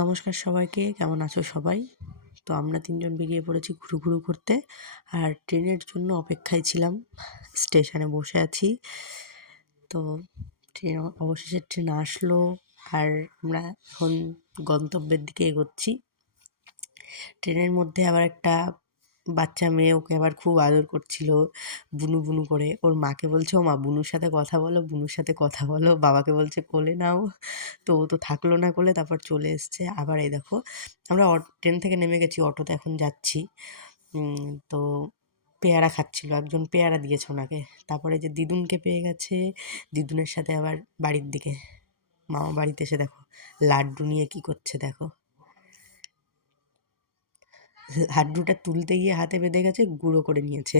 নমস্কার সবাইকে, কেমন আছো সবাই? তো আমরা ৩ জন বেরিয়ে পড়েছি ঘুরু করতে। আর ট্রেনের জন্য অপেক্ষায় ছিলাম। স্টেশনে বসে আছি। তো অবশেষে ট্রেন আসলো। আর আমরা এখন গন্তব্যের দিকে এগোচ্ছি। ট্রেনের মধ্যে আবার একটা বাচ্চা মেয়ে ওকে আবার খুব আদর করছিল বুনু, বুনু করে। ওর মাকে বলছে, "ও মা বুনুর সাথে কথা বলো, বুনুর সাথে কথা বলো।" বাবাকে বলছে, "কোলে নাও।" তো ও তো থাকলো না কোলে, তারপর চলে এসছে। আবার এই দেখো আমরা ট্রেন থেকে নেমে গেছি, অটোতে এখন যাচ্ছি। তো পেয়ারা খাচ্ছিল, একজন পেয়ারা দিয়েছে ওনাকে। তারপরে যে দিদুনকে পেয়ে গেছে, দিদুনের সাথে আবার বাড়ির দিকে মামা বাড়িতে এসে দেখো লাড্ডু নিয়ে কি করছে দেখো। লাড্ডুটা তুলতে গিয়ে হাতে বেঁধে গেছে, গুঁড়ো করে নিয়েছে।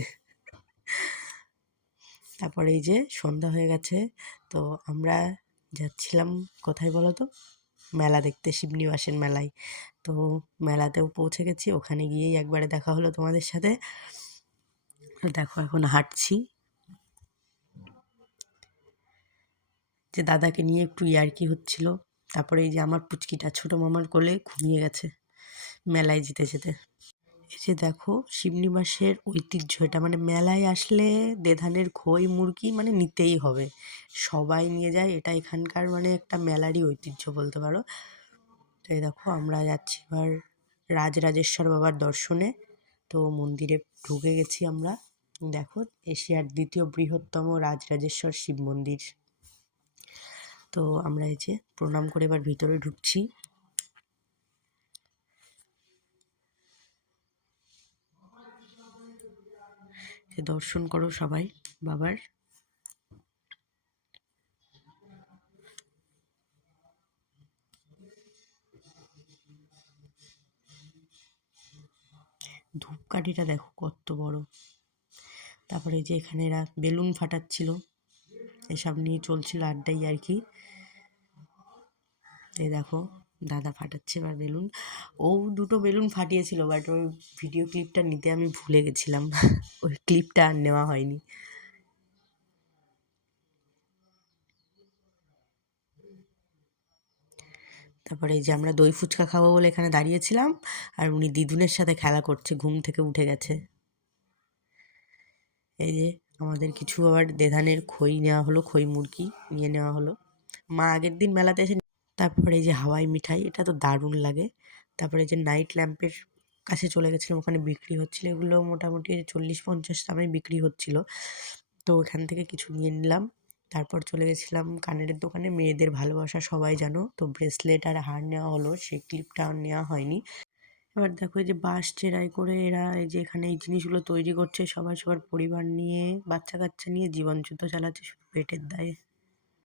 তারপরে এই যে সন্ধ্যা হয়ে গেছে। তো আমরা যাচ্ছিলাম কোথায় বলো তো? মেলা দেখতে, শিবনিবাসের মেলায়। তো মেলাতেও পৌঁছে গেছি, ওখানে গিয়েই একবারে দেখা হলো তোমাদের সাথে। দেখো এখন হাঁটছি, যে দাদাকে নিয়ে একটু ইয়ার্কি হচ্ছিল। তারপরে এই যে আমার পুচকিটা ছোটো মামার কোলে ঘুমিয়ে গেছে মেলায় যেতে যেতে। এই যে দেখো শিবনিবাসের ঐতিহ্য এটা, মানে মেলায় আসলে দেধানের খই মুরগি মানে নিতেই হবে, সবাই নিয়ে যায়, এটা এখানকার মানে একটা মেলারই ঐতিহ্য বলতে পারো। তো এই দেখো আমরা যাচ্ছি এবার রাজরাজেশ্বর বাবার দর্শনে। তো মন্দিরে ঢুকে গেছি আমরা। দেখো এশিয়ার দ্বিতীয় বৃহত্তম রাজরাজেশ্বর শিব মন্দির। তো আমরা এই যে প্রণাম করে এবার ভিতরে ঢুকছি। দর্শন করো সবাই বাবার। ধূপকাঠিটা দেখো কত বড়। তারপরে যে এখানে এরা বেলুন ফাটাচ্ছিল, এসব নিয়ে চলছিল আড্ডাই আর কি। এই দেখো দাদা ফাটাচ্ছে এবার বেলুন। ও দুটো বেলুন ফাটিয়েছিল, বাট ওই ভিডিও ক্লিপটা নিতে আমি ভুলে গেছিলাম। ওই ক্লিপটা আর নেওয়া হয়নি। তারপরে এই যে আমরা দই ফুচকা খাবো বলে এখানে দাঁড়িয়েছিলাম, আর উনি দিদুনের সাথে খেলা করছে, ঘুম থেকে উঠে গেছে। এই যে আমাদের কিছু আবার দেধানের খই নেওয়া হলো, খই মুরগি নিয়ে নেওয়া হলো। মা আগের দিন মেলাতে এসে। তারপরে এই যে হাওয়াই মিঠাই, এটা তো দারুণ লাগে। তারপরে যে নাইট ল্যাম্পের কাছে চলে গেছিলাম, ওখানে বিক্রি হচ্ছিলো এগুলো মোটামুটি 40-50 দামে বিক্রি হচ্ছিলো। তো ওখান থেকে কিছু নিয়ে নিলাম। তারপর চলে গেছিলাম কানের দোকানে, মেয়েদের ভালোবাসা সবাই জানো, তো ব্রেসলেট আর হার নেওয়া হলো, সেই ক্লিপটা আর নেওয়া হয়নি। এবার দেখো এই যে বাঁশ চেরাই করে এরা এই যে এখানে এই জিনিসগুলো তৈরি করছে, সবাই সবার পরিবার নিয়ে বাচ্চা কাচ্চা নিয়ে জীবন যুদ্ধ চালাচ্ছে শুধু পেটের দায়ে।